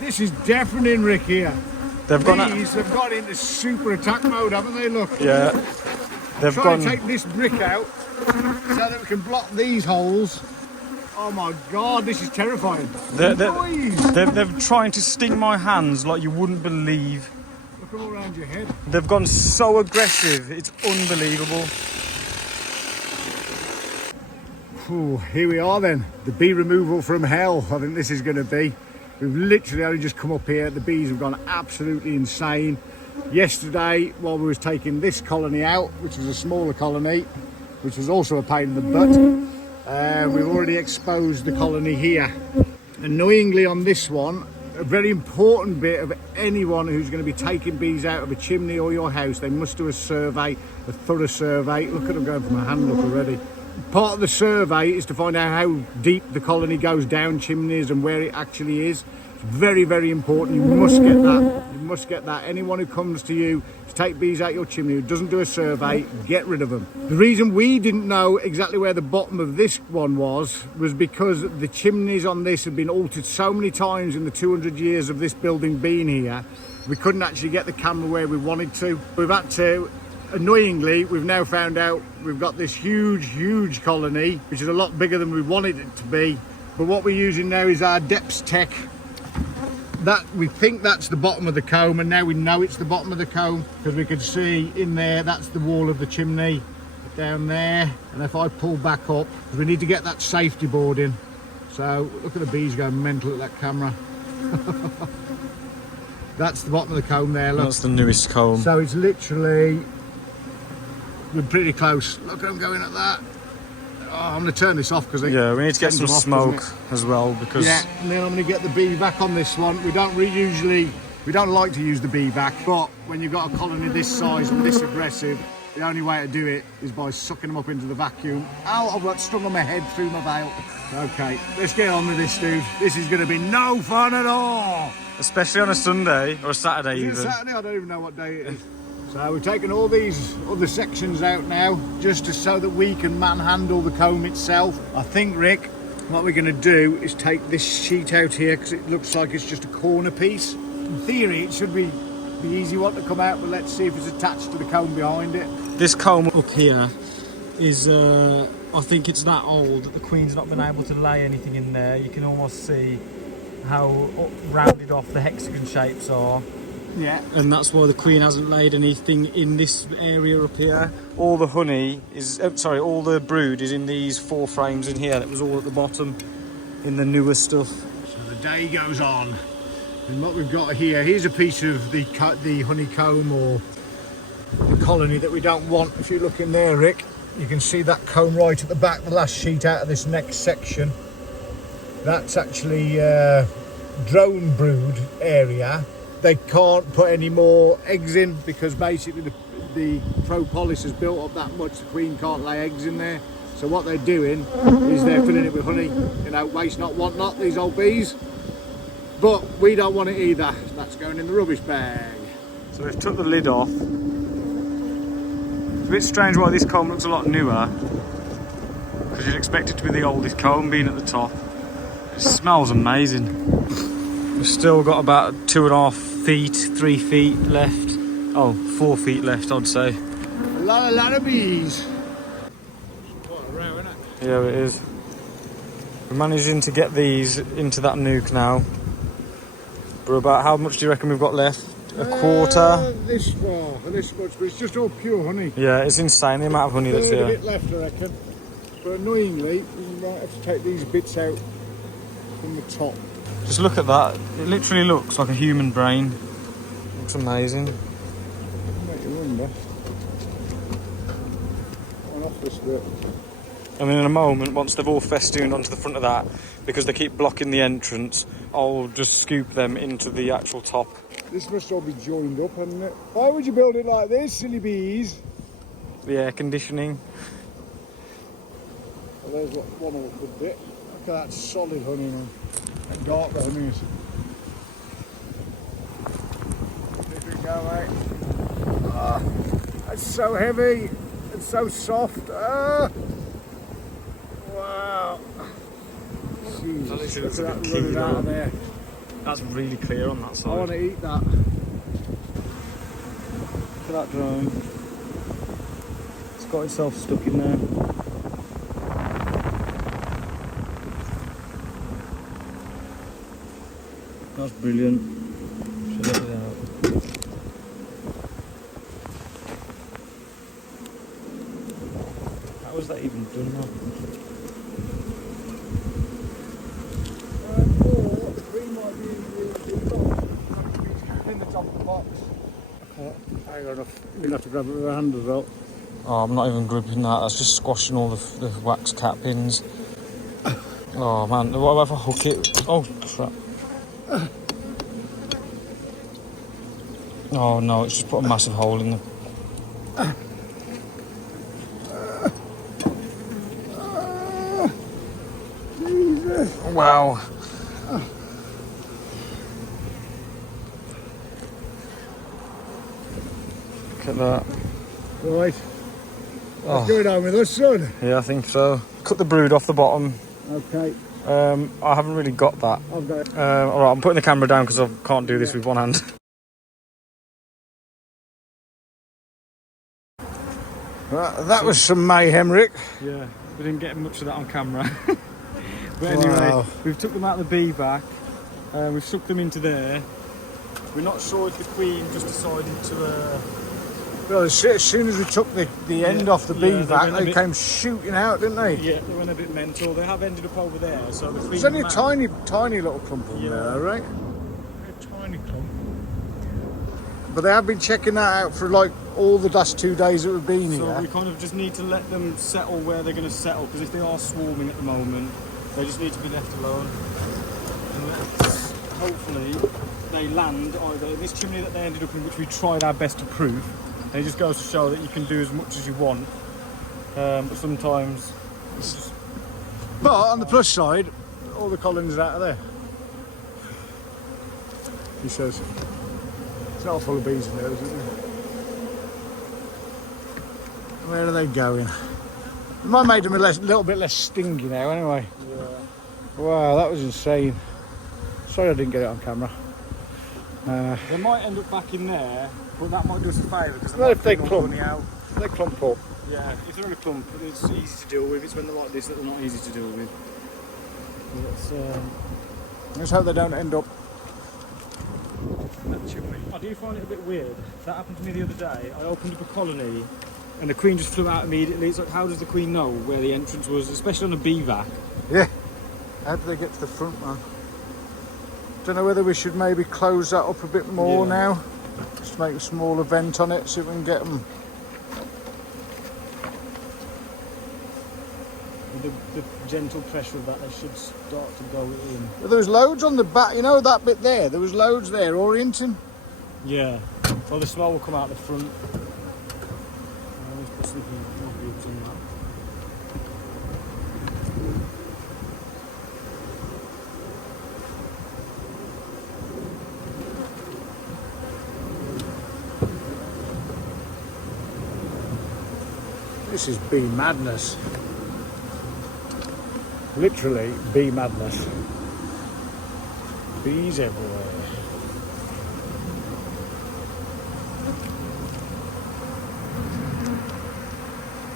This is deafening, Rick, here. They've gone into super attack mode, haven't they? Look. Yeah. They've trying to take this brick out so that we can block these holes. Oh my God, this is terrifying. They're trying to sting my hands like you wouldn't believe. Look all around your head. They've gone so aggressive, it's unbelievable. Ooh, here we are then, the bee removal from hell. I think this is going to be. We've literally only just come up here. The bees have gone absolutely insane. Yesterday, while we was taking this colony out, which was a smaller colony, which was also a pain in the butt, we've already exposed the colony here. Annoyingly on this one, a very important bit of anyone who's going to be taking bees out of a chimney or your house, they must do a survey, a thorough survey. Look at them going from my hand up already. Part of the survey is to find out how deep the colony goes down chimneys and where it actually is. It's very, very important. You must get that. You must get that. Anyone who comes to you to take bees out your chimney who doesn't do a survey, get rid of them. The reason we didn't know exactly where the bottom of this one was because the chimneys on this had been altered so many times in the 200 years of this building being here. We couldn't actually get the camera where we wanted to. We've had to. Annoyingly, we've now found out we've got this huge colony, which is a lot bigger than we wanted it to be. But what we're using now is our depth tech. That we think that's the bottom of the comb, and now we know it's the bottom of the comb because we can see in there that's the wall of the chimney down there. And if I pull back up, we need to get that safety board in. So look at the bees going mental at that camera. That's the bottom of the comb there. Look. That's the newest comb. So it's literally. We're pretty close. Look at them going at that. Oh, I'm going to turn this off because we need to get some smoke as well because and then I'm going to get the bee back on this one. We don't like to use the bee back, but when you've got a colony this size and this aggressive, the only way to do it is by sucking them up into the vacuum. Oh, I've got stung on my head through my veil. Okay, let's get on with this, dude. This is going to be no fun at all. Especially on a Sunday or a Saturday even. Saturday, I don't even know what day it is. So we're taking all these other sections out now just so that we can manhandle the comb itself. I think, Rick, what we're going to do is take this sheet out here because it looks like it's just a corner piece. In theory, it should be the easy one to come out, but let's see if it's attached to the comb behind it. This comb up here is, I think it's that old that the Queen's not been able to lay anything in there. You can almost see how rounded off the hexagon shapes are. Yeah. And that's why the Queen hasn't laid anything in this area up here. All the honey is, all the brood is in these 4 frames in here. That was all at the bottom in the newer stuff. So the day goes on. And what we've got here, here's a piece of the honeycomb or the colony that we don't want. If you look in there, Rick, you can see that comb right at the back, the last sheet out of this next section. That's actually drone brood area. They can't put any more eggs in because basically the propolis has built up that much the Queen can't lay eggs in there. So what they're doing is they're filling it with honey, you know, waste not, want not, these old bees. But we don't want it either. That's going in the rubbish bag. So we've took the lid off. It's a bit strange why this comb looks a lot newer, because you'd expect it to be the oldest comb being at the top. It smells amazing. We've still got about 2.5 feet, 3 feet left. Oh, 4 feet left, I'd say. A lot of bees. Quite a row, isn't it? Yeah, it is. We're managing to get these into that nuke now. We're about, how much do you reckon we've got left? A quarter? This much, but it's just all pure honey. Yeah, it's insane the amount of honey that's here. A bit left, I reckon. But annoyingly, we might have to take these bits out from the top. Just look at that. It literally looks like a human brain. Looks amazing. Make you wonder. One off this bit. And then in a moment, once they've all festooned onto the front of that, because they keep blocking the entrance, I'll just scoop them into the actual top. This must all be joined up, hasn't it? Why would you build it like this, silly bees? The air conditioning. Well, there's one awkward bit. Look at that solid honey, man. And dark the honey is. There we go, mate. Oh, that's so heavy and so soft. Oh. Wow. Jeez, look at that running out of there. That's really clear on that side. I want to eat that. Look at that drone. It's got itself stuck in there. That's brilliant. Should let it out. How was that even done now? In the top of the box. Hang on, you'll have to grab it with your hand as well. Oh, I'm not even gripping that. That's just squashing all the wax cap pins. Oh man, what if I hook it? Oh crap. Oh no, it's just put a massive hole in them. Wow. Look at that. Right. Oh. Let's go down with us, son. Yeah, I think so. Cut the brood off the bottom. Okay. I haven't really got that. I've got it. Alright, I'm putting the camera down because I can't do this with one hand. That was some mayhem, Rick. Yeah, we didn't get much of that on camera. But anyway, we've took them out of the bee back. We've stuck them into there. We're not sure if the queen just decided to... Well, as soon as we took the end off the bee vac, they came shooting out, didn't they? Yeah, they went a bit mental. They have ended up over there, so the queen... There's only a tiny little clump on there, right? A tiny clump. But they have been checking that out for like all the last 2 days that we've been here. So we kind of just need to let them settle where they're going to settle, because if they are swarming at the moment, they just need to be left alone. And let's, hopefully, they land either this chimney that they ended up in, which we tried our best to prove. And it just goes to show that you can do as much as you want, but sometimes it's just... But on the plus side, all the colonies are out of there. He says. It's not full of bees in there, is it? Where are they going? It might make them a little bit less stingy now anyway. Yeah. Wow, that was insane. Sorry I didn't get it on camera. They might end up back in there, but that might do us a favour because Well, if they out. clump up. Yeah, if they're in a clump, it's easy to deal with. It's when they're like this that they're not easy to deal with. Let's hope they don't end up. I do find it a bit weird. That happened to me the other day. I opened up a colony and the queen just flew out immediately. It's like, how does the queen know where the entrance was, especially on a bee vac? Yeah. How do they get to the front, man? Don't know whether we should maybe close that up a bit more now. Just make a smaller vent on it so we can get them. With the gentle pressure of that, they should start to go in. Well, there was loads on the back, you know that bit there? There was loads there, orienting. Yeah. Well, the smell will come out the front. I always put something more groups on that. This is bee madness. Literally bee madness. Bees everywhere.